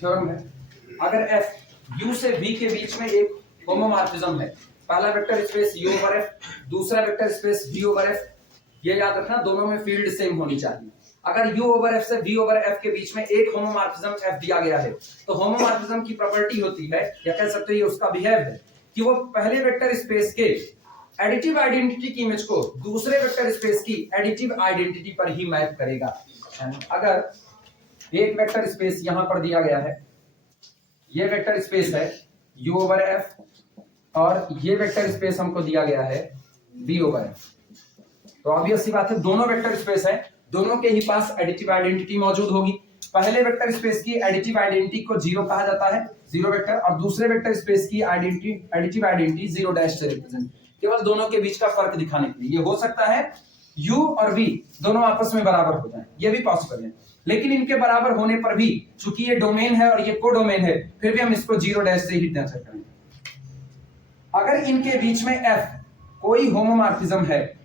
Theorem है, अगर f u से v के बीच में एक होमोमॉर्फिज्म है, पहला vector space u over f, दूसरा vector space v over f, ये याद रखना दोनों में फील्ड सेम होनी चाहिए। अगर u ओवर f से v ओवर f के बीच में एक होमोमॉर्फिज्म f दिया गया है तो होमोमॉर्फिज्म की प्रॉपर्टी होती है या कह सकते हो ये उसका बिहेव है कि वो पहले वेक्टर स्पेस के एडिटिव आइडेंटिटी की इमेज को दूसरे वेक्टर स्पेस की एडिटिव आइडेंटिटी पर ही मैप करेगा। अगर एक वेक्टर स्पेस यहां पर दिया गया है, ये वेक्टर स्पेस है u ओवर f और ये वेक्टर स्पेस हमको दिया गया है v ओवर f, तो ऑब्वियस सी बात है दोनों वेक्टर स्पेस है, दोनों के ही पास एडिटिव आइडेंटिटी मौजूद होगी। पहले वेक्टर स्पेस की एडिटिव आइडेंटिटी को जीरो कहा जाता है, जीरो वेक्टर, और दूसरे वेक्टर स्पेस की एडिटिव आइडेंटिटी जीरो डैश से रिप्रेजेंट, केवल दोनों के बीच का फर्क दिखाने के लिए। ये हो सकता है u और v दोनों आपस में बराबर हो जाएं, ये भी पॉसिबल है, लेकिन इनके बराबर होने पर भी चूंकि ये डोमेन है और ये कोडोमेन है, फिर भी हम इसको जीरो डैश से ही नजर करेंगे। अगर इनके बीच में f कोई होमोमॉर्फिज्म है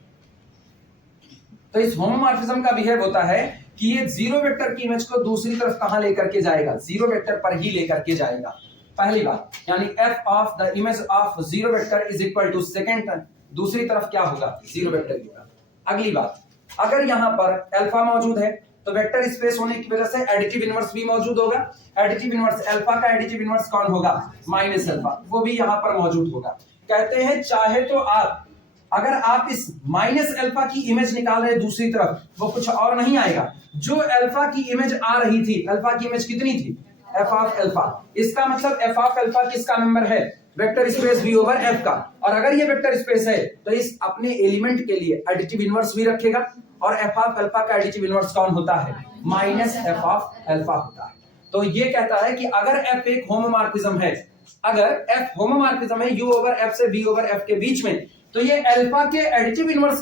तो इस होमोमॉर्फिज्म का बिहेव होता है कि ये जीरो वेक्टर की इमेज को दूसरी तरफ कहां लेकर के जाएगा, जीरो वेक्टर पर ही लेकर के जाएगा। पहली बात, यानी f of the image of zero vector is equal to second, दूसरी तरफ क्या होगा, जीरो वेक्टर होगा। अगली बात, अगर यहां पर अल्फा मौजूद है तो वेक्टर स्पेस होने की वजह से एडिटिव इनवर्स भी मौजूद होगा। एडिटिव इनवर्स अल्फा का एडिटिव इनवर्स कौन होगा, माइनस अल्फा, वो भी यहां पर मौजूद होगा। कहते हैं चाहे तो आप अगर आप इस माइनस अल्फा की इमेज निकाल रहे दूसरी तरफ, वो कुछ और नहीं आएगा, जो अल्फा की इमेज आ रही थी, अल्फा की इमेज कितनी थी, f ऑफ अल्फा, इसका मतलब f ऑफ अल्फा किसका मेंबर है, vector space v over f का। और अगर ये वेक्टर स्पेस है तो इस अपने एलिमेंट के लिए एडिटिव इनवर्स भी रखेगा, और f ऑफ अल्फा का एडिटिव इनवर्स कौन होता है, माइनस f ऑफ अल्फा होता है। तो ये कहता है कि अगर f एक होमोमॉर्फिज्म है, अगर f होमोमॉर्फिज्म है u ओवर f से v ओवर f के बीच में, तो ये अल्फा के एडिटिव इनवर्स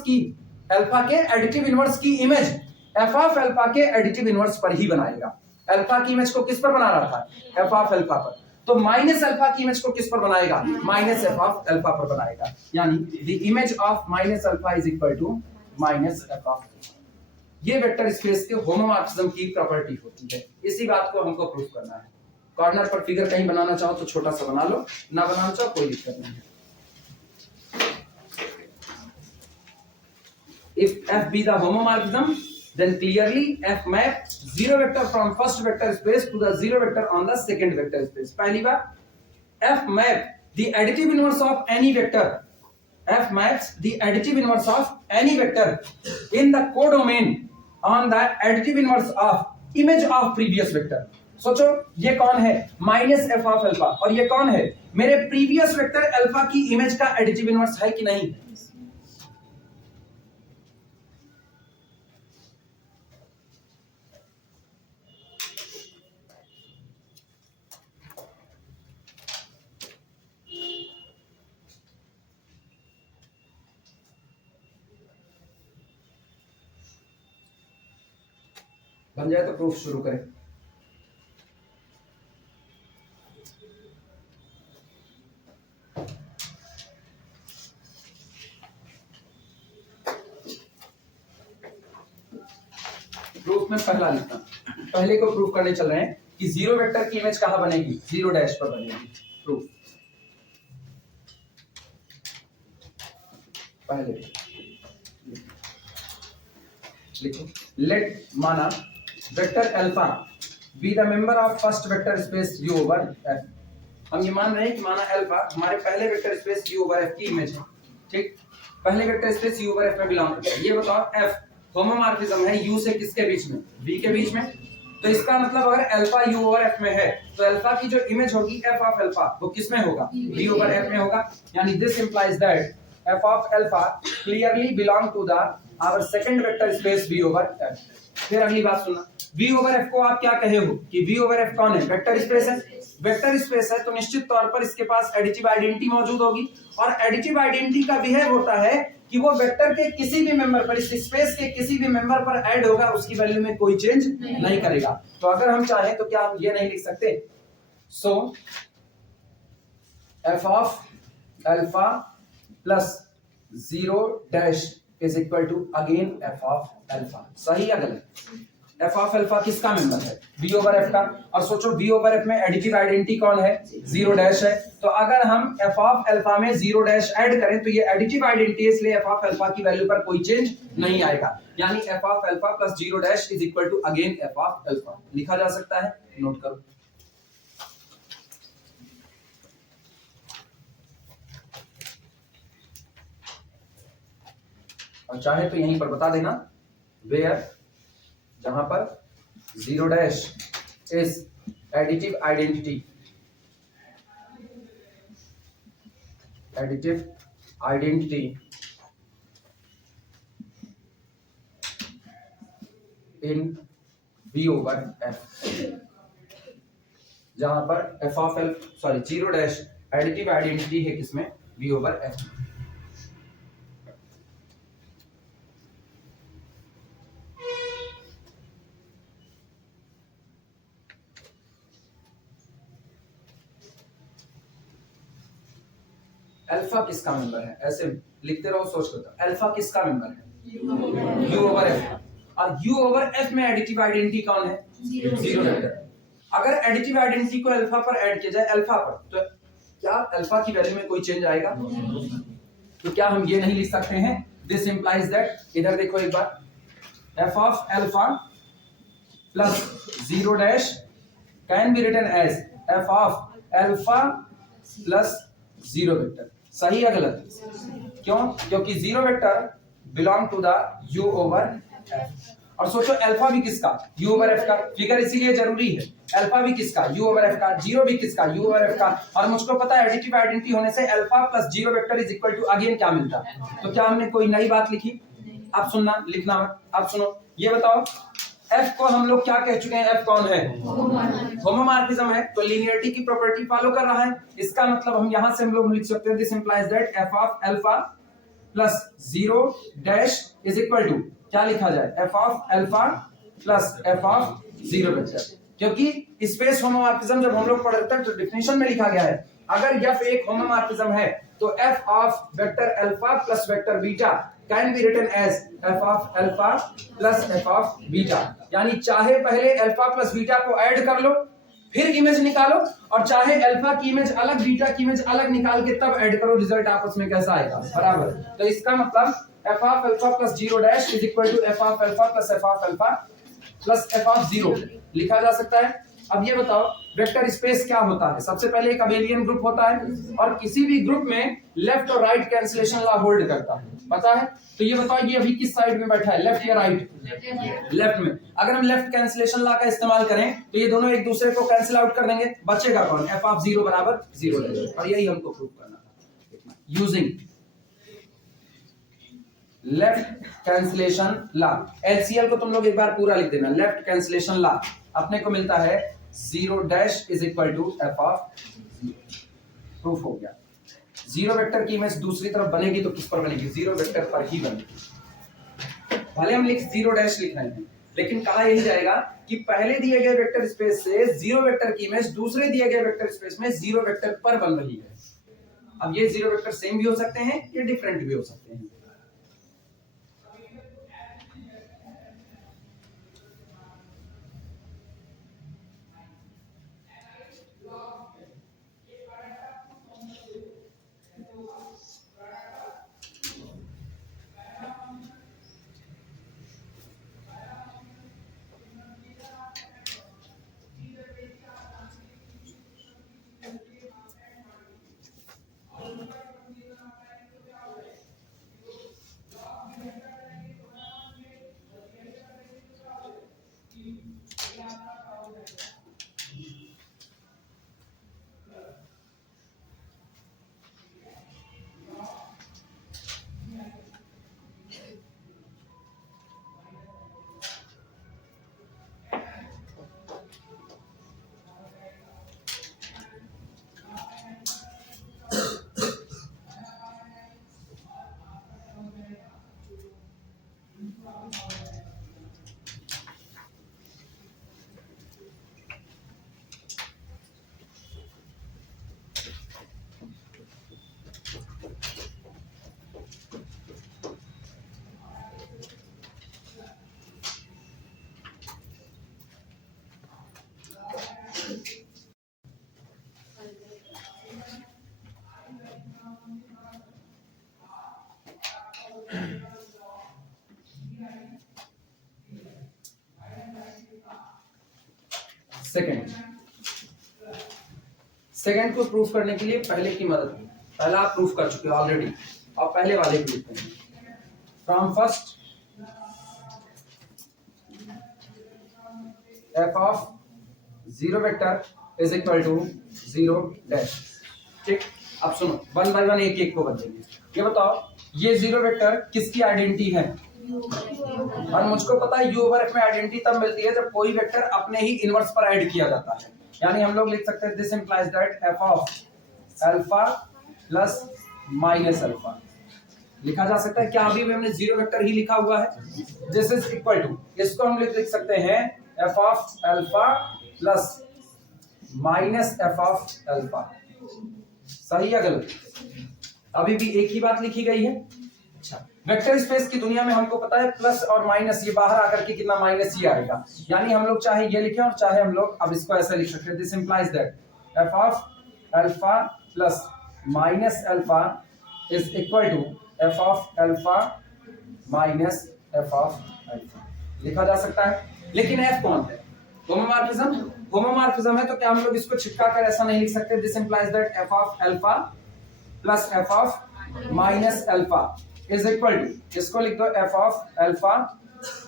की इमेज f ऑफ अल्फा के एडिटिव इनवर्स पर ही बनाएगा। अल्फा की इमेज को किस पर बना रहा था, f ऑफ अल्फा पर, तो माइनस अल्फा की इमेज को किस पर बनाएगा, माइनस f ऑफ अल्फा पर बनाएगा, यानी the image of minus alpha is equal to minus f of alpha. ये वेक्टर स्पेस के होमोमॉर्फिज्म की प्रॉपर्टी होती है, इसी बात को हमको प्रूफ करना है। कॉर्नर पर फिगर कहीं बनाना चाहो तो छोटा सा बना लो, ना बनाना चाहो कोई दिक्कत नहीं है। If f be the homomorphism, then clearly f map zero vector from first vector space to the zero vector on the second vector space. पहली बात, f map the additive inverse of any vector. F maps the additive inverse of any vector in the codomain on the additive inverse of image of previous vector. सोचो ये कौन है, minus f of alpha, और ये कौन है, मेरे previous vector alpha की इमेज का एडिटिव इनवर्स है कि नहीं। बन जाए तो प्रूफ शुरू करें। प्रूफ में पहला लिखना, पहले को प्रूफ करने चल रहे हैं कि जीरो वेक्टर की इमेज कहां बनेगी, जीरो डैश पर बनेगी। प्रूफ पहले लिखो, लेट माना vector alpha be the member of first vector space u over f। हम ये मान रहे हैं कि माना अल्फा हमारे पहले vector space u over f की इमेज है, ठीक, पहले vector space u over f में बिलोंग करता है। ये बताओ f होमोमॉर्फिज्म है u से किसके बीच में, v के बीच में, तो इसका मतलब अगर अल्फा u ओवर f में है तो अल्फा की जो इमेज होगी f ऑफ अल्फा वो किस में होगा, v ओवर f में होगा, यानी this implies that f of alpha clearly belong to the our second vector space v over f। फिर अगली बात सुनना, v ओवर f को आप क्या कहे हो कि v ओवर f कौन है, वेक्टर स्पेस है, वेक्टर स्पेस है तो निश्चित तौर पर इसके पास एडिटिव आइडेंटिटी मौजूद होगी, और एडिटिव आइडेंटिटी का बिहेव होता है कि वो वेक्टर के किसी भी मेंबर पर, इस स्पेस के किसी भी मेंबर पर ऐड होगा, उसकी वैल्यू में कोई चेंज नहीं करेगा। तो अगर हम चाहें तो क्या हम ये नहीं लिख सकते, so f of alpha plus zero dash is equal to again f of alpha, सही या गलत, एफ ऑफ अल्फा किसका मेंबर है? बी ओवर एफ का। और सोचो बी ओवर एफ में एडिटिव आइडेंटिटी कौन है? जीरो डैश है। तो अगर हम एफ ऑफ अल्फा में जीरो डैश ऐड करें तो ये एडिटिव आइडेंटिटी है, इसलिए एफ ऑफ अल्फा की वैल्यू पर कोई चेंज नहीं आएगा। यानी F of alpha plus zero dash is equal to again F of alpha. लिखा जा सकता है, नोट करो। और चाहे तो यहीं पर बता देना वेयर, जहां पर zero dash is additive identity, additive identity in B over F, जहां पर F of L sorry zero dash additive identity है किसमें? B over F. अल्फा किसका मेंबर है? ऐसे लिखते रहो, सोच कर। अल्फा किसका मेंबर है? You over F. और यू ओवर एफ में एडिटिव आइडेंटिटी कौन है? Zero vector. अगर एडिटिव आइडेंटिटी को अल्फा पर ऐड किया जाए, अल्फा पर, तो क्या अल्फा की वैल्यू में कोई चेंज आएगा? तो क्या हम ये नहीं लिख सकते हैं दिस इंप्लाइज दैट, इधर देखो एक बार, F of alpha plus zero dash can be written as F of alpha plus zero vector. सही है गलत? क्यों? क्योंकि zero vector belong to the U over F. और सोचो अल्फा भी किसका? यू ओवर एफ का। फिगर इसीलिए जरूरी है, अल्फा भी किसका? यू ओवर एफ का। जीरो भी किसका? यू ओवर एफ का। और मुझको पता है एडिटिव आइडेंटिटी होने से alpha plus zero vector is equal to again क्या मिलता है? तो क्या हमने कोई नई बात लिखी? आप सुनना, लिखना मत। आप सुनो, ये बताओ एफ को हम लोग क्या कह चुके हैं? एफ कौन है? होमोमॉर्फिज्म है, तो लीनियरिटी की प्रॉपर्टी फॉलो कर रहा है। इसका मतलब हम यहां से हम लोग लिख सकते हैं this implies that F of alpha plus zero dash is equal to क्या लिखा जाए? F of alpha plus F of zero vector. क्योंकि स्पेस होमोमॉर्फिज्म जब हम लोग पढ़ते हैं तो डेफिनेशन में लिखा गया है अगर एफ एक होमोमॉर्फिज्म है तो F of vector alpha plus vector beta can be written as F of alpha plus F of beta. यानी चाहे पहले अल्फा प्लस बीटा को ऐड कर लो फिर इमेज निकालो, और चाहे अल्फा की इमेज अलग बीटा की इमेज अलग निकाल के तब ऐड करो, रिजल्ट आपस में कैसा आएगा? बराबर। तो इसका मतलब F of alpha plus zero dash is equal to F of alpha plus F of alpha plus F of zero लिखा जा सकता है। अब ये बताओ वेक्टर स्पेस क्या होता है? सबसे पहले एक अबेलियन ग्रुप होता है और किसी भी ग्रुप में लेफ्ट और राइट कैंसिलेशन लॉ होल्ड करता है, पता है? तो ये बताओ ये अभी किस साइड में बैठा है, लेफ्ट या राइट? लेफ्ट में। अगर हम लेफ्ट कैंसिलेशन लॉ का इस्तेमाल करें तो ये दोनों एक दूसरे को कैंसिल आउट कर देंगे, बचेगा कौन? एफ ऑफ जीरो बराबर जीरो। और यही हमको प्रूव करना था using left cancellation law. LCL को तुम लोग एक बार पूरा लिख देना। लेफ्ट कैंसिलेशन लॉ अपने को मिलता है zero dash is equal to F of, proof हो गया। जीरो वेक्टर की इमेज दूसरी तरफ बनेगी तो किस पर बनेगी? जीरो वेक्टर पर ही बनेगी। भले हम लिख जीरो डैश लिख रहे हैं लेकिन कहा यही जाएगा कि पहले दिए गए वेक्टर स्पेस से जीरो वेक्टर की इमेज दूसरे दिए गए वेक्टर स्पेस में जीरो वेक्टर पर बन रही है। अब ये जीरो वेक्टर सेम भी हो सकते हैं या डिफरेंट भी हो सकते हैं। सेकंड को प्रूफ करने के लिए पहले की मदद, पहला आप प्रूफ कर चुके हो ऑलरेडी, अब पहले वाले प्रूफ करेंगे। From first f of zero vector is equal to zero dash. ठीक, अब सुनो वन बाय वन एक एक को बदलेंगे। ये बताओ ये जीरो वेक्टर किसकी आइडेंटिटी है? और मुझको पता है u ओवर f में आइडेंटिटी तब मिलती है जब कोई वेक्टर अपने ही इनवर्स पर ऐड किया जाता है। यानी हम लोग लिख सकते हैं this implies that f of alpha plus minus alpha लिखा जा सकता है। क्या अभी भी हमने जीरो वेक्टर ही लिखा हुआ है? दिस इज इक्वल टू, इसको हम लिख सकते हैं f of alpha plus minus f of alpha. सही या गलत? अभी भी एक ही बात लिखी गई है। अच्छा, वेक्टर स्पेस की दुनिया में हमको पता है प्लस और माइनस ये बाहर आकर के कितना माइनस ही आएगा। यानी हम लोग चाहे ये लिखें और चाहे हम लोग अब इसको ऐसे लिख सकते हैं this implies that f of alpha plus minus alpha is equal to f of alpha minus f of alpha लिखा जा सकता है। लेकिन f कौन है? होमोमॉर्फिज्म। होमोमॉर्फिज्म है तो क्या हम लोग इसको चिपका कर ऐसा नहीं लिख सकते this implies that f of alpha plus f of minus alpha is equal to, इसको लिख दो f of alpha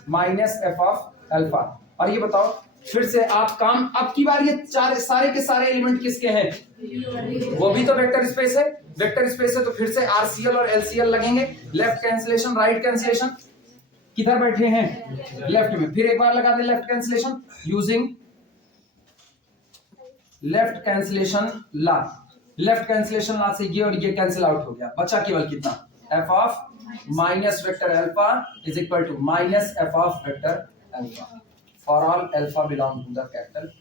minus f of alpha. और ये बताओ फिर से आप काम, अब की बार ये सारे के सारे एलिमेंट किसके हैं? वो भी तो वेक्टर स्पेस है। वेक्टर स्पेस है तो फिर से आरसीएल और एलसीएल लगेंगे। लेफ्ट कैंसिलेशन राइट कैंसिलेशन, किधर बैठे हैं? लेफ्ट में। फिर एक बार लगा they left cancellation using left cancellation law. Left cancellation law से ये और ये कैंसिल आउट हो गया, बचा केवल कितना? f of minus vector alpha is equal to minus f of vector alpha for all alpha belong to the capital.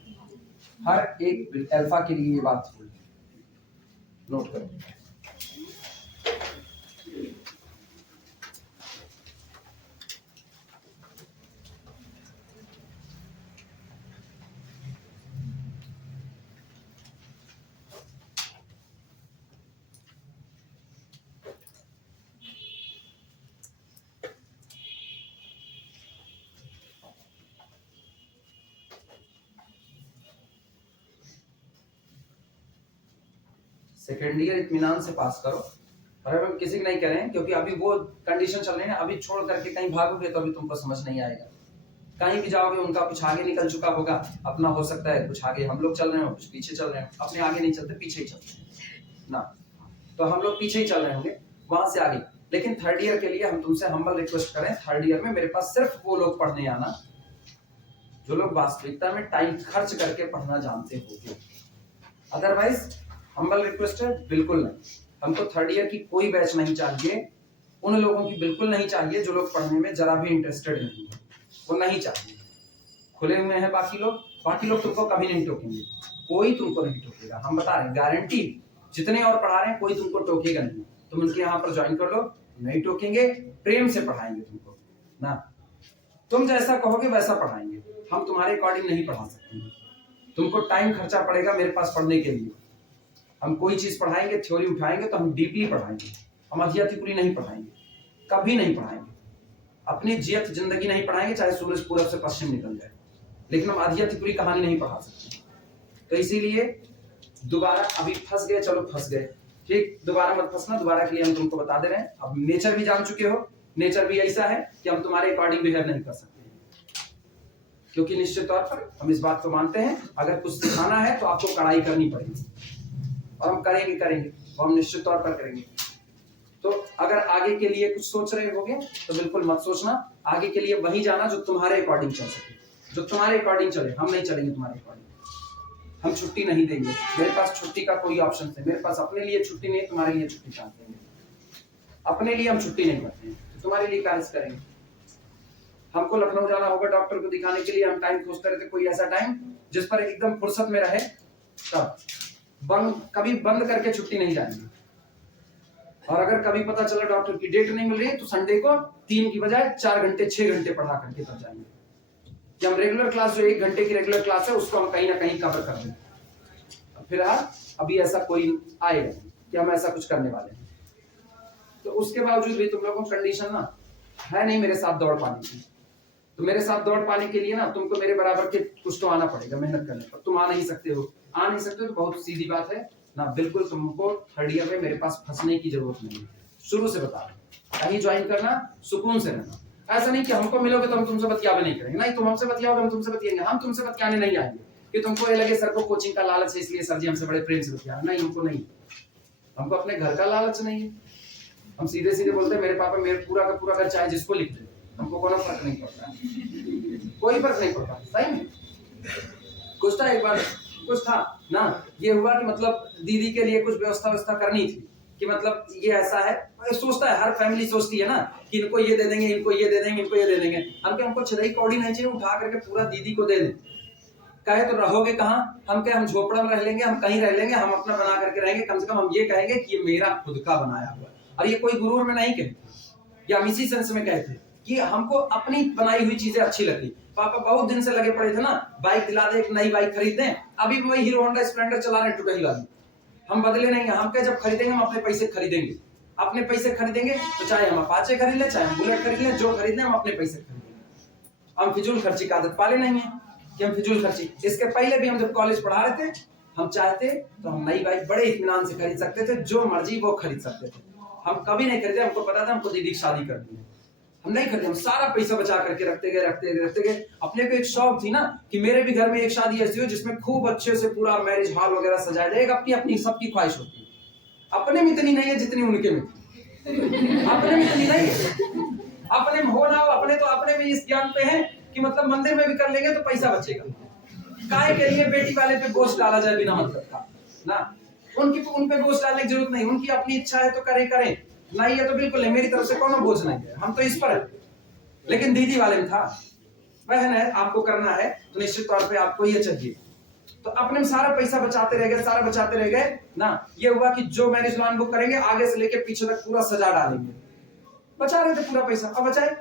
हर एक अल्फा के लिए ये बात नोट करो। सेकेंड ईयर इत्मीनान से पास करो। और हम किसी को नहीं कह रहे हैं क्योंकि अभी वो कंडीशन चल रही है ना, अभी छोड़ करके कहीं भागोगे तो अभी तुमको समझ नहीं आएगा। कहीं भी जाओगे उनका कुछ आगे निकल चुका होगा, अपना हो सकता है कुछ आगे हम लोग चल रहे हो, कुछ पीछे चल रहे हो। अपने आगे नहीं चलते, पीछे ही चलते हैं ना, तो हम लोग पीछे ही चल रहे होंगे वहां से आगे। लेकिन थर्ड ईयर के लिए हम तुमसे हम्बल रिक्वेस्ट करें, थर्ड ईयर में मेरे पास सिर्फ वो लोग पढ़ने आना जो लोग वास्तविकता में टाइम खर्च करके पढ़ना जानते होंगे। अदरवाइज हम्बल रिक्वेस्ट है, बिल्कुल नहीं। हमको थर्ड ईयर की कोई बैच नहीं चाहिए, उन लोगों की बिल्कुल नहीं चाहिए जो लोग पढ़ने में जरा भी इंटरेस्टेड नहीं है, वो नहीं चाहिए। खुले हुए हैं बाकी लोग तुमको कभी नहीं टोकेंगे, कोई तुमको नहीं टोकेगा। हम बता रहे हैं गारंटी, जितने और पढ़ा रहे हैं कोई तुमको टोकेगा नहीं। तुम उनके यहाँ पर ज्वाइन कर लो, नहीं टोकेंगे, प्रेम से पढ़ाएंगे तुमको ना। तुम जैसा कहोगे वैसा पढ़ाएंगे, हम तुम्हारे अकॉर्डिंग नहीं पढ़ा सकते। तुमको टाइम खर्चा पड़ेगा मेरे पास पढ़ने के लिए। हम कोई चीज पढ़ाएंगे, थ्योरी उठाएंगे तो हम डीपली पढ़ाएंगे, हम अध्ययतिपुरी नहीं पढ़ाएंगे, कभी नहीं पढ़ाएंगे। अपनी जियत जिंदगी नहीं पढ़ाएंगे चाहे सूरज पूरब से पश्चिम निकल जाए, लेकिन हम अध्ययतिपुरी कहानी नहीं पढ़ा सकते। तो इसीलिए दोबारा अभी फंस गए, चलो फंस गए, ठीक, दोबारा मत फंसना। दोबारा के लिए हम तुमको बता दे रहे हैं, अब नेचर भी जान चुके हो। नेचर भी ऐसा है कि हम तुम्हारे अकॉर्डिंग बिहेव नहीं कर सकते, क्योंकि निश्चित तौर पर हम इस बात को मानते हैं अगर कुछ सिखाना है तो आपको कड़ाई करनी पड़ेगी, और हम करेंगे वो हम निश्चित तौर पर करेंगे। तो अगर आगे के लिए कुछ सोच रहे होगे तो बिल्कुल मत सोचना, आगे के लिए वही जाना जो तुम्हारे अकॉर्डिंग चल सके, जो तुम्हारे अकॉर्डिंग चले। हम नहीं चलेंगे तुम्हारे अकॉर्डिंग, हम छुट्टी नहीं देंगे। मेरे पास छुट्टी का कोई ऑप्शन नहीं, मेरे पास अपने लिए छुट्टी नहीं, तुम्हारे लिए छुट्टी चाहते हैं। अपने लिए हम छुट्टी नहीं करते हैं, तुम्हारे लिए क्या करेंगे। हमको लखनऊ जाना होगा डॉक्टर को दिखाने के लिए, हम टाइम खोजते रहते, कोई ऐसा टाइम जिस पर एकदम फुर्सत में रहे, तब कभी बंद करके छुट्टी नहीं जाएंगे। और अगर कभी पता चला डॉक्टर की डेट नहीं मिल रही है तो संडे को 3 की बजाय 4 घंटे 6 घंटे पढ़ा करके तब जाएंगे, कि हम रेगुलर क्लास जो 1 घंटे की रेगुलर क्लास है उसको हम कहीं ना कहीं कवर कर दें। फिलहाल अभी ऐसा कोई आएगा कि हम ऐसा कुछ करने वाले हैं, तो उसके बावजूद भी तुम लोगों को कंडीशन ना है नहीं मेरे साथ दौड़ पाने की, तो तो मेरे साथ दौड़ पाने के लिए ना तुमको मेरे बराबर के कुछ तो आना पड़ेगा, मेहनत करने पर। तुम आ नहीं सकते हो तो बहुत सीधी बात है ना, बिल्कुल तुमको थर्ड ईयर में मेरे पास फंसने की जरूरत नहीं है। शुरू से बता कहीं ज्वाइन करना, सुकून से रहना। ऐसा नहीं कि हमको मिलोगे तो हम तुमसे बतियावे नहीं करेंगे, नहीं तुम हमसे बतियाओगे हम तुमसे बतियाएंगे। हम तुमसे बतियाने नहीं आएंगे कि तुमको ये लगे सर को कोचिंग का लालच है इसलिए सर जी हमसे बड़े प्रेम से बतिया, नहीं हमको नहीं, हमको अपने घर का लालच नहीं है। हम सीधे सीधे बोलते हैं मेरे पापा मेरे पूरा का पूरा घर चाहे जिसको लिख दे, हमको कोई फर्क नहीं पड़ता, कोई फर्क नहीं पड़ता। सही में कुछ था एक बार, कुछ था ना, ये हुआ कि मतलब दीदी के लिए कुछ व्यवस्था करनी थी कि मतलब ये ऐसा है, सोचता है हर फैमिली सोचती है ना कि इनको ये दे देंगे, इनको ये दे देंगे, इनको ये दे देंगे। हमको छदई कौड़ी नहीं चाहिए, उठा करके पूरा दीदी को दे दें। कहे तो रहोगे कहाँ, हम झोपड़ा में रह लेंगे, हम कहीं रह लेंगे, हम अपना बना करके रहेंगे, कम से कम हम ये कहेंगे कि ये मेरा खुद का बनाया हुआ है। और ये कोई गुरूर में नहीं कहते, या हम इसी सेंस में कहते कि हमको अपनी बनाई हुई चीजें अच्छी लगती। पापा बहुत दिन से लगे पड़े थे ना, बाइक दिला दे, एक नई बाइक खरीद दें, अभी वही हीरो होंडा स्प्लेंडर चला रहे टुकही वाली। हम बदले नहीं, हम क्या जब खरीदेंगे हम अपने पैसे खरीदेंगे, अपने पैसे खरीदेंगे तो चाहे हम अपाचे खरीद ले, चाहे हम बुलेट खरीद ले, जो खरीदने हम अपने पैसे खरीदेंगे। हम फिजूल खर्ची का आदत पाले नहीं है कि हम फिजूल खर्ची। इसके पहले भी हम जब कॉलेज पढ़ा रहे थे, हम चाहते तो हम नई बाइक बड़े इत्मीनान से खरीद सकते थे, जो मर्जी वो खरीद सकते थे। हम कभी नहीं खरीदे, हमको पता था हमको दीदी की शादी करनी है, हम नहीं खरीदे। हम सारा पैसा बचा करके रखते गए। अपने को एक शौक थी ना कि मेरे भी घर में एक शादी ऐसी हो जिसमें खूब अच्छे से पूरा मैरिज हॉल वगैरह सजाया जाएगा। अपनी सबकी ख्वाहिश होती है। अपने में इतनी नहीं है जितनी उनके में थी। अपने में इतनी नहीं है, अपने में हो ना हो, अपने तो अपने में इस ज्ञान पे है कि मतलब मंदिर में भी कर लेंगे तो पैसा बचेगा। काहे के लिए बेटी वाले पे बोझ डाला जाए बिना मतलब का ना, उन पे बोझ डालने की जरूरत नहीं। उनकी अपनी इच्छा है तो करें, नहीं है तो बिल्कुल नहीं, मेरी तरफ से कोनो बोझ नहीं है, हम तो इस पर है। लेकिन दीदी वाले में था, बहन है, आपको करना है तो निश्चित तौर पे आपको ये चाहिए। तो अपने में सारा पैसा बचाते रह गए ना। ये हुआ कि जो मैरिज लॉन बुक करेंगे आगे से लेके पीछे तक पूरा सजा डालेंगे। बचा रहे थे पूरा पैसा, अब बचाए,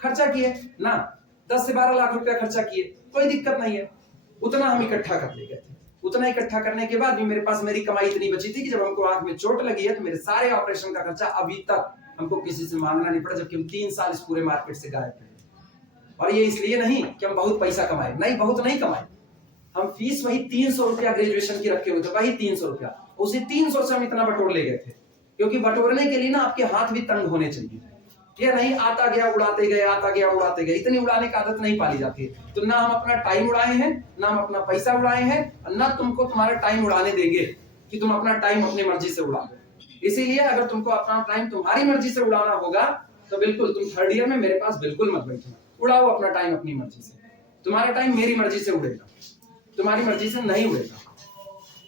खर्चा किए ना, 10 से 12 लाख रुपया खर्चा किए, कोई दिक्कत नहीं है। उतना हम इकट्ठा कर ले गए थे। उतना इकट्ठा करने के बाद भी मेरे पास मेरी कमाई इतनी बची थी कि जब हमको आंख में चोट लगी है तो मेरे सारे ऑपरेशन का खर्चा अभी तक हमको किसी से मांगना नहीं पड़ा, जबकि हम 3 साल इस पूरे मार्केट से गायब थे। और ये इसलिए नहीं कि हम बहुत पैसा कमाए, नहीं, बहुत नहीं कमाए। हम फीस वही 300 रुपया ग्रेजुएशन की रखे हुए थे, वही 300 रुपया, उसी 300 से हम इतना बटोर ले गए थे। क्योंकि बटोरने के लिए ना आपके हाथ भी तंग होने चाहिए। ये नहीं आता गया उड़ाते गए, इतनी उड़ाने की आदत नहीं पाली जाती है। तो ना हम अपना टाइम उड़ाए हैं, ना हम अपना पैसा उड़ाए हैं, ना तुमको तुम्हारा टाइम उड़ाने देंगे कि तुम अपना टाइम अपनी मर्जी से उड़ा दो। इसीलिए अगर तुमको अपना टाइम तुम्हारी मर्जी से उड़ाना होगा तो बिल्कुल तुम थर्ड ईयर में मेरे पास बिल्कुल मत बैठना, उड़ाओ अपना टाइम अपनी मर्जी से। तुम्हारा टाइम मेरी मर्जी से उड़ेगा, तुम्हारी मर्जी से नहीं उड़ेगा।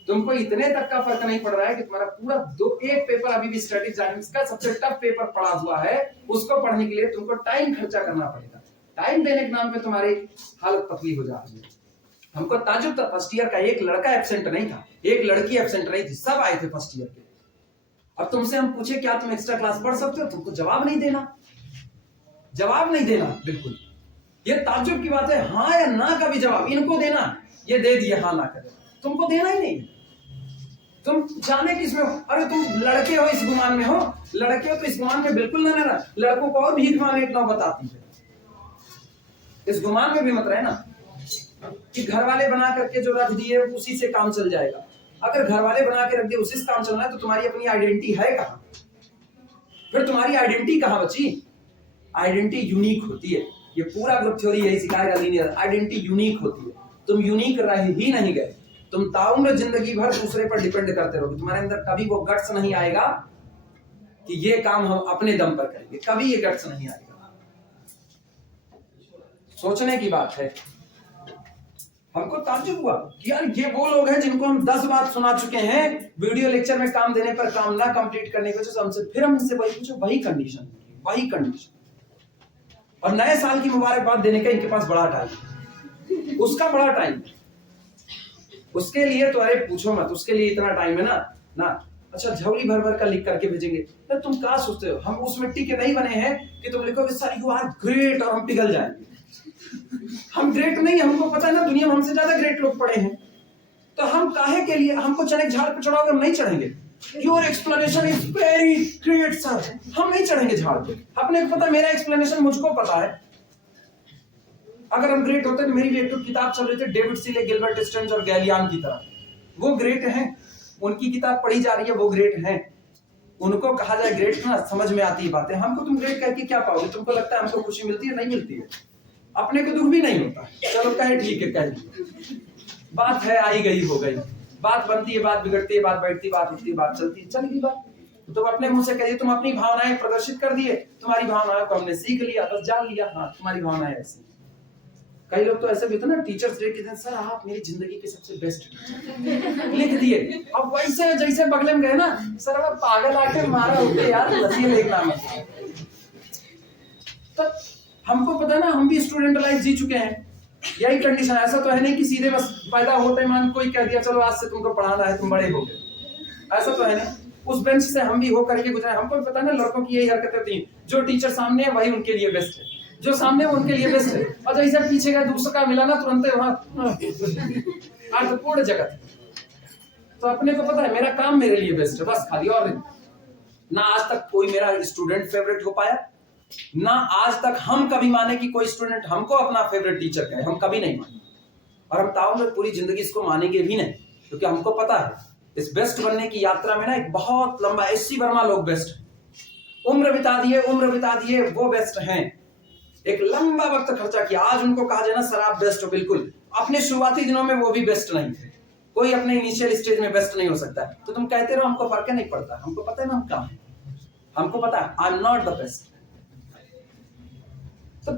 तुमको इतने तक का फर्क नहीं पड़ रहा है कि तुम्हारा पूरा एक पेपर अभी भी स्टैटिस्टिक्स का सबसे टफ पेपर पड़ा हुआ है, उसको पढ़ने के लिए तुमको टाइम खर्चा करना पड़ेगा। टाइम देने के नाम पे तुम्हारी हालत पतली हो जा रही है। हमको ताजुब था, फर्स्ट ईयर का एक लड़का एब्सेंट नहीं था, एक लड़की एब्सेंट नहीं थी, सब आए थे फर्स्ट ईयर के। अब तुमसे हम पूछे क्या तुम एक्स्ट्रा क्लास पढ़ सकते हो, तुमको जवाब नहीं देना बिल्कुल। ये ताजुब की बात है, हाँ या ना का भी जवाब इनको देना, ये दे दिए हाँ ना करे, तुमको देना ही नहीं। तुम जाने किसमें हो, अरे तुम लड़के हो इस गुमान में हो, लड़के हो तो इस गुमान में बिल्कुल ना रहना। लड़कों को और भीख मांगने की नौबत आती है, इस गुमान में भी मत रहना कि घर वाले बना करके जो रख दिए उसी से काम चल जाएगा। अगर घर वाले बना के रख दिए उसी से काम चलना है तो तुम्हारी अपनी आइडेंटिटी है कहाँ? फिर तुम्हारी आइडेंटिटी कहाँ बची? आइडेंटिटी यूनिक होती है, ये पूरा ग्रुप थ्योरी यही सिखाएगा लीनियर। आइडेंटिटी यूनिक होती है, तुम यूनिक रह ही नहीं गए, तुम ताउम्र जिंदगी भर दूसरे पर डिपेंड करते रहोगे। तुम्हारे अंदर कभी वो गट्स नहीं आएगा कि ये काम हम अपने दम पर करेंगे, कभी ये गट्स नहीं आएगा। सोचने की बात है। हमको ताज्जुब हुआ कि यार ये वो लोग हैं जिनको हम 10 बात सुना चुके हैं, वीडियो लेक्चर में काम देने पर काम ना कंप्लीट करने की वजह से हमसे फिर हम इनसे वही पूछो, वही कंडीशन। और नए साल की मुबारकबाद देने का इनके पास बड़ा टाइम, उसका बड़ा टाइम, उसके लिए तो अरे पूछो मत, उसके लिए इतना टाइम है ना। अच्छा झोली भर का लिख करके भेजेंगे, तो तुम क्या सोचते हो हम उस मिट्टी के नहीं बने हैं कि तुम लिखोगे सर यू आर ग्रेट और हम पिघल जाएंगे। हम ग्रेट नहीं, हमको पता है ना दुनिया में हमसे ज्यादा ग्रेट लोग पड़े हैं, तो हम काहे के लिए हमको चढ़े झाड़ पे चढ़ाओगे, हम नहीं चढ़ेंगे। Your explanation is very great sir, हम नहीं चढ़ेंगे झाड़ पे। अपने को पता, मेरा एक्सप्लेनेशन मुझको पता है, अगर हम ग्रेट होते तो मेरी भी एक किताब चल रही थी डेविड सीले, गिलबर्ट स्ट्रेंज और गैलियान की तरह, वो ग्रेट हैं, उनकी किताब पढ़ी जा रही है, वो ग्रेट हैं, उनको कहा जाए ग्रेट ना, समझ में आती है बातें। हमको तुम ग्रेट करके क्या पाओगे? तुमको लगता है हमको खुशी मिलती है? नहीं मिलती है, अपने को दुख भी नहीं होता। चलो कहे ठीक है, कह बात है, आई गई हो गई, बात बनती है, बात बिगड़ती है, बात बैठती, बात उठती है, बात चलती है, चल गई बात। तो तुम अपने मुंह से कहिए, तुम अपनी भावनाएं प्रदर्शित कर दिए, तुम्हारी भावनाओं को हमने सीख लिया, बस जान लिया, हाँ तुम्हारी भावनाएं ऐसी। कई लोग तो ऐसे भी थे ना, टीचर्स डे के दिन, सर आप मेरी जिंदगी के सबसे बेस्ट टीचर, लिख दिए। अब वैसे जैसे बगले में गए ना, सर अब पागल आके मारा होते यार, लसी देखना मत। तो हमको पता है ना, हम भी स्टूडेंट लाइफ जी चुके हैं, यही कंडीशन। ऐसा तो है नहीं कि सीधे बस पैदा होते मान कोई कह दिया चलो आज से तुमको पढ़ाना है, तुम बड़े हो गए, ऐसा तो है नहीं। उस बेंच से हम भी हो करके गुजरे। हमको भी पता है ना, लड़कों की यही हरकतें होती हैं, जो टीचर सामने है वही उनके लिए बेस्ट है, जो सामने उनके लिए बेस्ट है, और जैसे पीछे का दूसरा का मिला ना, तुरंत वहां अर्थपूर्ण जगत। तो अपने को पता है मेरा काम मेरे लिए बेस्ट है, बस खाली। और ना आज तक कोई मेरा स्टूडेंट फेवरेट हो पाया, ना आज तक हम कभी माने कि कोई स्टूडेंट हमको अपना फेवरेट टीचर कहे, हम कभी नहीं माने। और हम ताऊ में पूरी जिंदगी इसको मानेंगे भी नहीं, क्योंकि हमको पता है इस बेस्ट बनने की यात्रा में ना एक बहुत लंबा, एससी वर्मा लोग बेस्ट, उम्र बिता दिए वो बेस्ट हैं, एक लंबा वक्त खर्चा किया, आज उनको कहा जाए ना सर आप बेस्ट हो, बिल्कुल अपने शुरुआती दिनों में वो भी बेस्ट नहीं थे, कोई अपने इनिशियल स्टेज में बेस्ट नहीं हो सकता। तो तुम कहते रहो, हमको फर्क नहीं पड़ता, हमको पता है ना हम कहाँ हैं, हमको पता है I am not the best. तो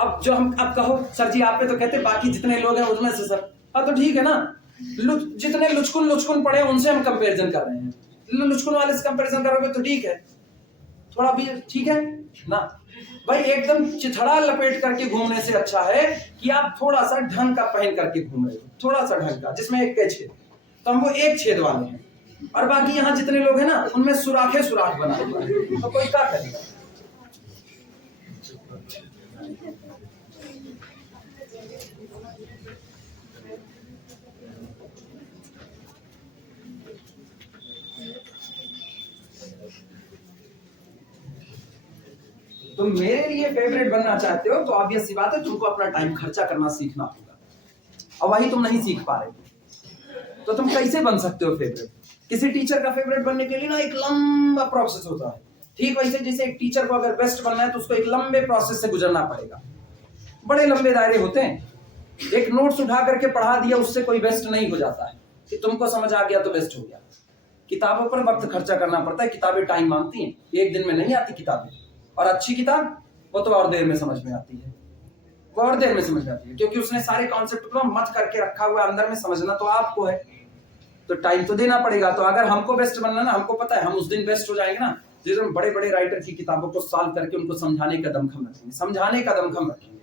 अब जो हम अब कहो सर जी आप पे तो कहते बाकी जितने लोग हैं उसमें से सर, हाँ तो ठीक है ना, जितने लुचकुन पड़े उनसे हम कंपैरिजन कर रहे हैं, लुचकुन वाले से कंपैरिजन करोगे तो ठीक है, थोड़ा भी ठीक है ना भाई। एकदम चिथड़ा लपेट करके घूमने से अच्छा है कि आप थोड़ा सा ढंग का पहन करके घूम रहे हो, थोड़ा सा ढंग का, जिसमें एक छेद, तो हम वो एक छेद वाले हैं, और बाकी यहाँ जितने लोग हैं ना उनमें सुराख बना हुआ है, तो कोई क्या करेगा। तुम मेरे लिए फेवरेट बनना चाहते हो तो ऑब्वियस सी बात है तुमको अपना टाइम खर्चा करना सीखना होगा, और वही तुम नहीं सीख पा रहे हो। तो तुम कैसे बन सकते हो फेवरेट? किसी टीचर का फेवरेट बनने के लिए ना एक लंबा प्रोसेस होता है, ठीक वैसे जैसे एक टीचर को अगर बेस्ट बनना है तो उसको एक लंबे प्रोसेस से गुजरना पड़ेगा, बड़े लंबे दायरे होते हैं। एक नोट्स उठा करके पढ़ा दिया उससे कोई बेस्ट नहीं हो जाता है कि तुमको समझ आ गया तो बेस्ट हो गया। किताबों पर वक्त खर्चा करना पड़ता है, किताबें टाइम मांगती हैं, एक दिन में नहीं आती किताबें, और अच्छी किताब वो तो और देर में समझ में आती है, वो और देर में समझ में आती है, क्योंकि उसने सारे कॉन्सेप्ट को मत करके रखा हुआ अंदर में, समझना तो आपको है, तो टाइम तो देना पड़ेगा। तो अगर हमको बेस्ट बनना ना, हमको पता है हम उस दिन बेस्ट हो जाएंगे ना जिस दिन बड़े बड़े राइटर की किताबों को सॉल्व करके उनको समझाने का दमखम रखेंगे, समझाने का दमखम रखेंगे।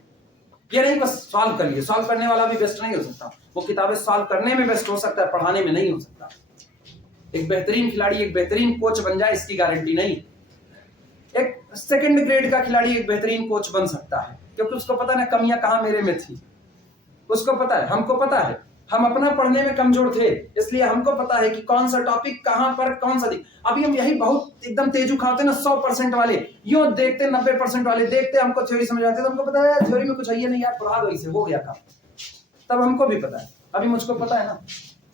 ये नहीं बस सॉल्व करिए, सॉल्व करने वाला भी बेस्ट नहीं हो सकता, वो किताबें सॉल्व करने में बेस्ट हो सकता है, पढ़ाने में नहीं हो सकता। एक बेहतरीन खिलाड़ी एक बेहतरीन कोच बन जाए इसकी गारंटी नहीं, एक सेकंड ग्रेड का खिलाड़ी एक बेहतरीन कोच बन सकता है, क्योंकि उसको पता ना कमियां कहां मेरे में थी, उसको पता है, हमको पता है, हम अपना पढ़ने में कमजोर थे, इसलिए हमको पता है कि कौन सा टॉपिक कहां पर कौन सा अभी हम यही बहुत एकदम तेजू खाते ना 100% वाले यूं देखते, 90% वाले देखते, हमको थ्योरी समझ आती है तो हमको पता है थ्योरी में कुछ है नहीं यार, पढ़ा दो इसे हो गया काम, तब हमको भी पता है। अभी मुझको पता है ना,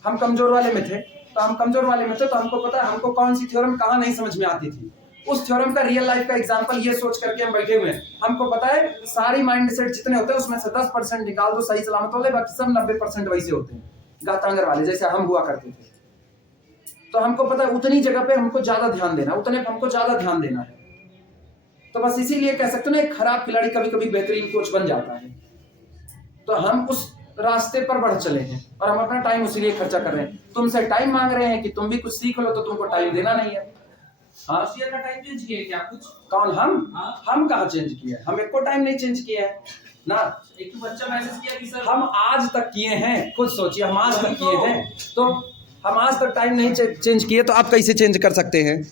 हम कमजोर वाले में थे, तो हम कमजोर वाले में थे तो हमको पता है हमको कौन सी थ्योरम कहां नहीं समझ में आती थी, उस थ्योरम का रियल लाइफ का एग्जांपल ये सोच करके हम बैठे हुए हैं। हमको पता है सारी माइंड सेट जितने होते हैं उसमें से 10% निकाल दो सही सलामत वाले, बाकी सब 90% वैसे होते हैं गातांगर वाले, जैसे हम हुआ करते थे। तो हमको पता है उतनी जगह पे हमको ज्यादा ध्यान देना, उतने पे हमको ज्यादा ध्यान देना है। तो बस इसीलिए कह सकते हो ना, एक खराब खिलाड़ी कभी कभी बेहतरीन कोच बन जाता है। तो हम उस रास्ते पर बढ़ चले हैं और हम अपना टाइम उसी लिए खर्चा कर रहे हैं। तुमसे टाइम मांग रहे हैं कि तुम भी कुछ सीख लो, तो तुमको टाइम देना नहीं है। हाँ, का टाइम चेंज किया क्या कुछ? कौन? हम कहाँ चेंज किए? हम एक को टाइम नहीं चेंज किए है ना। एक तो बच्चा मैसेज किया कि सर हम आज तक किए हैं, खुद सोचिए, हम आज तक किए हैं, तो हम आज तक टाइम नहीं चेंज किए तो आप कैसे चेंज कर सकते हैं?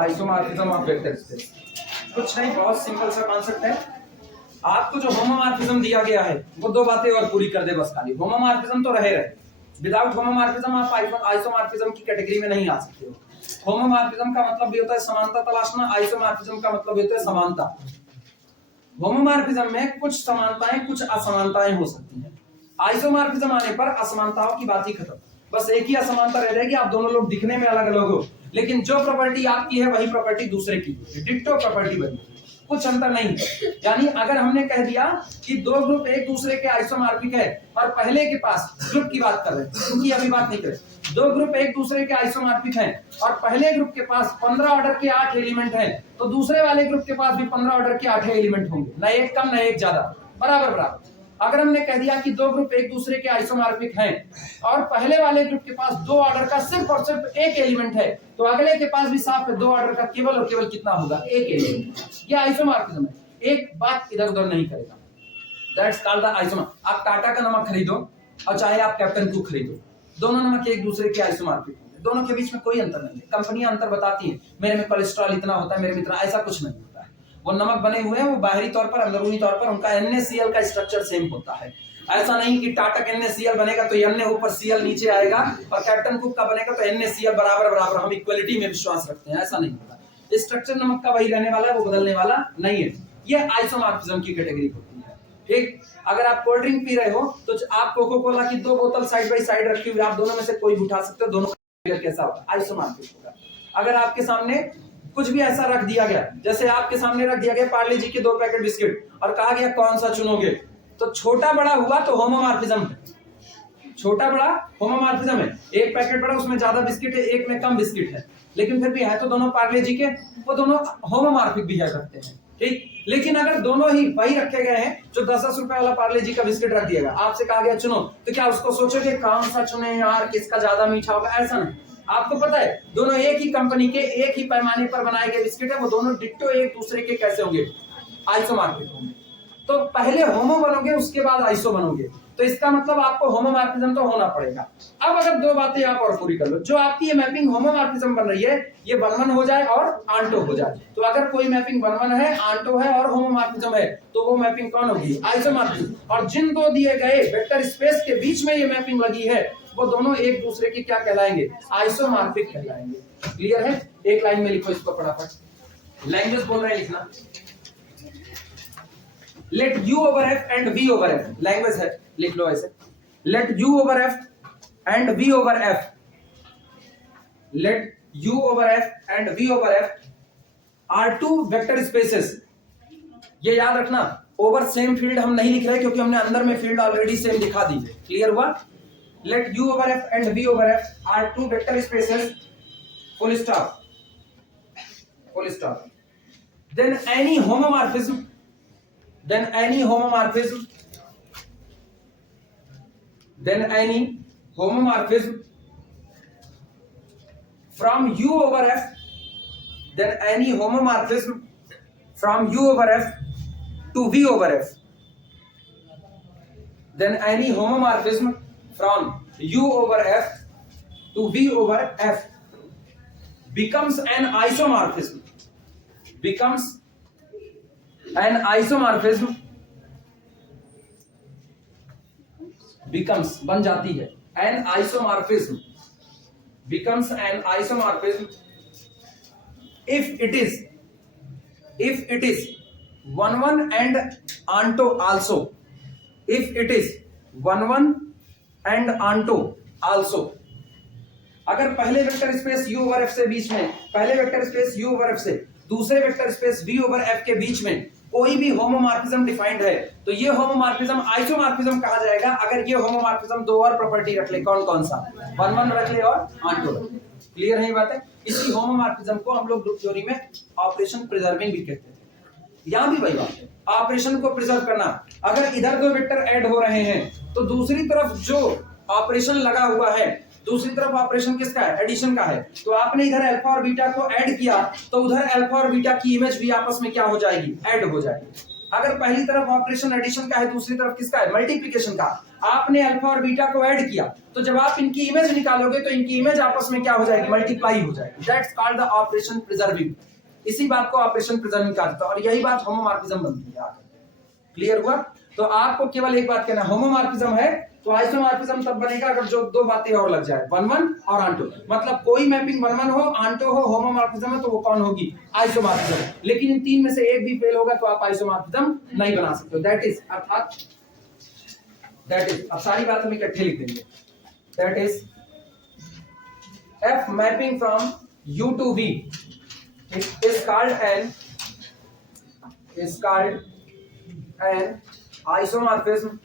Isomorphism of vector space. कुछ नहीं, बहुत सिंपल सा कॉन्सेप्ट है। आपको जो होमोमॉर्फिज्म दिया गया है वो दो बातें और पूरी कर दे बस खाली। होमोमॉर्फिज्म तो रहे, विदाउट होमोमॉर्फिज्म आप आइसोमॉर्फिज्म की कैटेगरी में नहीं आ सकते हो। होमोमॉर्फिज्म का मतलब भी होता है समानता तलाशना, आइसोमॉर्फिज्म का मतलब भी होता है समानता। होमोमॉर्फिज्म में कुछ समानताएं कुछ असमानताएं हो सकती हैं। आइसोमॉर्फिज्म आने पर असमानताओं की बात ही खत्म, बस एक ही असमानता रह जाएगी, आप दोनों लोग दिखने में अलग अलग हो, लेकिन जो प्रॉपर्टी आपकी है वही प्रॉपर्टी दूसरे की है, डिट्टो प्रॉपर्टी बनी, कुछ अंतर नहीं है। यानी अगर हमने कह दिया कि दो ग्रुप एक दूसरे के आइसोमॉर्फिक है और पहले के पास ग्रुप की बात कर रहे हैं, उनकी अभी बात नहीं करें, दो ग्रुप एक दूसरे के आइसोमॉर्फिक हैं और पहले ग्रुप के पास 15 ऑर्डर के 8 एलिमेंट हैं, तो दूसरे वाले ग्रुप के पास भी 15 ऑर्डर के 8 एलिमेंट होंगे, ना एक कम ना एक ज्यादा, बराबर बराबर। अगर हमने कह दिया कि दो ग्रुप एक दूसरे के आइसोमॉर्फिक हैं और पहले वाले ग्रुप के पास दो ऑर्डर का सिर्फ और सिर्फ एक एलिमेंट है, तो अगले के पास भी साफ है दो ऑर्डर का केवल और केवल कितना होगा, एक एलिमेंट। ये आइसोमॉर्फिज्म है, एक बात इधर उधर नहीं करेगा, दैट्स कॉल्ड द आइसोमॉर्फिज्म। आप टाटा का नमक खरीदो और चाहे आप कैप्टन कुक खरीदो, दोनों नमक एक दूसरे के आइसोमॉर्फिक होंगे, दोनों के बीच में कोई अंतर नहीं है। कंपनियां अंतर बताती हैं, मेरे में कोलेस्ट्रॉल इतना होता है, मेरे में इतना, ऐसा कुछ नहीं होता है। वो नमक बने हुए हैं, वो बाहरी तौर पर अंदरूनी तौर पर उनका NaCl का स्ट्रक्चर सेम होता है। ऐसा नहीं कि टाटा का NaCl बनेगा तो Na ऊपर Cl नीचे आएगा और कैप्टन कुक का बनेगा तो NaCl बराबर बराबर, हम इक्वलिटी में विश्वास रखते हैं, ऐसा नहीं होता। स्ट्रक्चर नमक का वही रहने वाला है, वो बदलने वाला नहीं है। ये आइसोमॉर्फिज्म की कैटेगरी होती है। ठीक, अगर आप कोल्ड ड्रिंक पी रहे हो तो आप कोको कोला की दो बोतल साइड बाई साइड रखी हुई, आप दोनों में से कोई भी उठा सकते हो, दोनों का कैसा होगा, आइसोमॉर्फिक होगा। अगर आपके सामने कुछ भी ऐसा रख दिया गया, जैसे आपके सामने रख दिया गया पार्ले जी के 2 पैकेट बिस्किट और कहा गया कौन सा चुनोगे, तो छोटा बड़ा हुआ तो होमोमॉर्फिज्म है, छोटा बड़ा होमोमॉर्फिज्म है। एक पैकेट बड़ा, उसमें ज्यादा बिस्किट है, एक में कम बिस्किट है, लेकिन फिर भी है तो दोनों पार्ले जी के, वो दोनों होमोमॉर्फिक बिहेव करते हैं। ठीक, लेकिन अगर दोनों ही वही रखे गए हैं, जो 10-10 रुपए वाला पार्ले जी का बिस्किट रख दिया गया, आपसे कहा गया चुनो, तो क्या उसको सोचोगे कौन सा चुने यार, किसका ज्यादा मीठा होगा, ऐसा नहीं। आपको पता है दोनों एक ही कंपनी के एक ही पैमाने पर बनाए गए बिस्किट है, वो दोनों डिट्टो एक दूसरे के कैसे होंगे, आइसोमॉर्फिक होंगे। तो पहले होमो बनोगे उसके बाद आइसो बनोगे, तो इसका मतलब आपको होमोमॉर्फिज्म तो होना पड़ेगा। अब अगर दो बातें आप और पूरी कर लो, जो आपकी ये मैपिंग होमोमॉर्फिज्म बन रही है, ये 1-1 हो जाए और आंटो हो जाए, तो अगर कोई मैपिंग 1-1 है, आंटो है और होमोमॉर्फिज्म है, तो वो मैपिंग कौन होगी, आइसोमॉर्फिज्म। और जिन दो दिए गए वेक्टर स्पेस के बीच में ये मैपिंग लगी है, वो दोनों एक दूसरे के क्या कहलाएंगे, आइसोमॉर्फिक कहलाएंगे। क्लियर है? एक लाइन में लिखो इसको फटाफट, लैंग्वेज बोल रहे हैं लिखना। Let U over F and V over F, language है, लिख लो ऐसे, let U over F and V over F, let U over F and V over F are two vector spaces। ये याद रखना, ओवर सेम फील्ड हम नहीं लिख रहे क्योंकि हमने अंदर में फील्ड ऑलरेडी सेम दिखा दी है। क्लियर हुआ? let U over F and V over F are two vector spaces, full stop, full stop, then any homomorphism from U over F, then any homomorphism from U over F to V over F, then any homomorphism from U over F to V over F becomes an isomorphism, बन जाती है, an isomorphism becomes an isomorphism if it is 1-1 and onto also, if it is 1-1 and onto also। अगर पहले vector space U over F से बीच में, पहले vector space U over F से दूसरे vector space V over F के बीच में कोई भी होमोमॉर्फिज्म डिफाइंड है, तो ये होमोमॉर्फिज्म आइसोमॉर्फिज्म कहा जाएगा अगर ये होमोमॉर्फिज्म दो और प्रॉपर्टी रख ले। कौन कौन सा? 1-1 रख ले और onto रख ले। क्लियर है ये बात है? इसी होमोमॉर्फिज्म को हम लोग ग्रुप थ्योरी में ऑपरेशन प्रिजर्विंग भी कहते हैं। यहां भी वही बात है, ऑपरेशन को प्रिजर्व करना। अगर इधर दो वेक्टर ऐड हो रहे हैं तो दूसरी तरफ जो ऑपरेशन लगा हुआ है, दूसरी तरफ ऑपरेशन किसका है? एडिशन का है। तो आपने इधर अल्फा और बीटा को ऐड किया तो उधर अल्फा और बीटा की इमेज भी आपस में क्या हो जाएगी? ऐड हो जाएगी। अगर पहली तरफ ऑपरेशन एडिशन का है, दूसरी तरफ किसका है? मल्टीप्लिकेशन का। आपने अल्फा और बीटा को ऐड किया तो जब आप इनकी इमेज निकालोगे तो इनकी इमेज आपस में क्या हो जाएगी? मल्टीप्लाई हो जाएगी। That's called the operation preserving. इसी बात को ऑपरेशन प्रिज्म में कहा जाता है और यही बात होमोमॉर्फिज्म बनती है। क्लियर हुआ? तो आपको केवल एक बात कहना, होमोमॉर्फिज्म है तो आइसोमॉर्फिज्म तब बनेगा अगर जो दो बातें और लग जाए, 1-1 और ऑन्टो। मतलब कोई मैपिंग 1-1 हो, ऑन्टो हो, होमोमॉर्फिज्म है तो वो कौन होगी? आइसोमॉर्फिज्म। लेकिन इन तीन में से एक भी फेल होगा तो आप आइसोमॉर्फिज्म नहीं बना सकते। दैट इज अर्थात अब सारी बात हम इकट्ठे लिख देंगे। That is F mapping from U to V is called an isomorphism.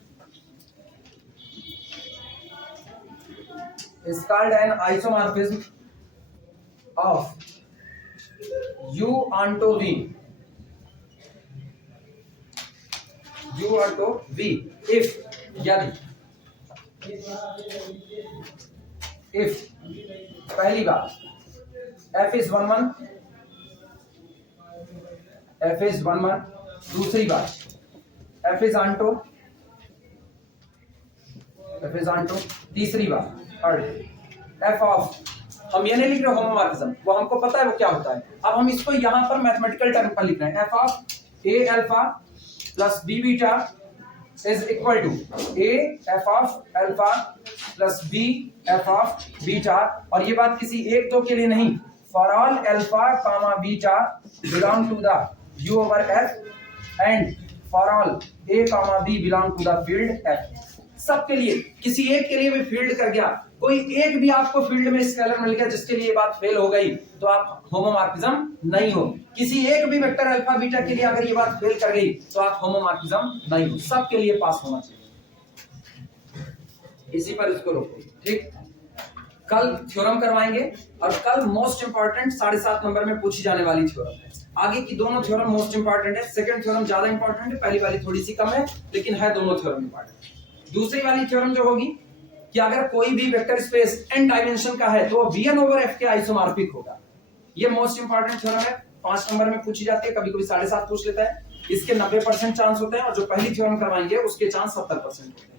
Is called an isomorphism of U onto V. U onto V if पहली बात F is 1-1, दूसरी बात F is onto, तीसरी बात थर्ड F of, हम ये नहीं लिख रहे होमोमॉर्फिज्म, वो हमको पता है वो क्या होता है। अब हम इसको यहां पर मैथमेटिकल टर्म पर लिख रहे हैं। F of A alpha plus B beta is equal to A F of alpha plus B F of beta, और ये बात किसी एक दो के लिए नहीं, for all alpha comma beta belong to the U over F and for all A comma B belong to the field F। सबके लिए, किसी एक के लिए भी फील्ड कर गया, कोई एक भी आपको फील्ड में स्केलर मिल गया जिसके लिए ये बात फेल हो गई तो आप होमोमॉर्फिज्म नहीं हो। किसी एक भी वेक्टर अल्फा बीटा के लिए अगर ये बात फेल कर गई तो आप होमोमॉर्फिज्म नहीं हो। सबके लिए पास होना चाहिए। इसी पर इसको रोको, ठीक। कल थ्योरम करवाएंगे और कल मोस्ट इंपॉर्टेंट 7.5 नंबर में पूछी जाने वाली थ्योरम है। आगे की दोनों थ्योरम मोस्ट इंपॉर्टेंट है, सेकंड थ्योरम ज्यादा इंपॉर्टेंट है, पहली वाली थोड़ी सी कम है, लेकिन है दोनों थ्योरम इंपॉर्टेंट। दूसरी वाली थ्योरम जो होगी कि अगर कोई भी वेक्टर स्पेस n डायमेंशन का है तो Vn ओवर F के आइसोमॉर्फिक होगा। ये मोस्ट इंपॉर्टेंट थ्योरम है, 5 नंबर में पूछी जाती है, कभी कभी 7.5 पूछ लेता है। इसके 90% चांस होते हैं और जो पहली थ्योरम करवाएंगे उसके चांस 70% होते हैं।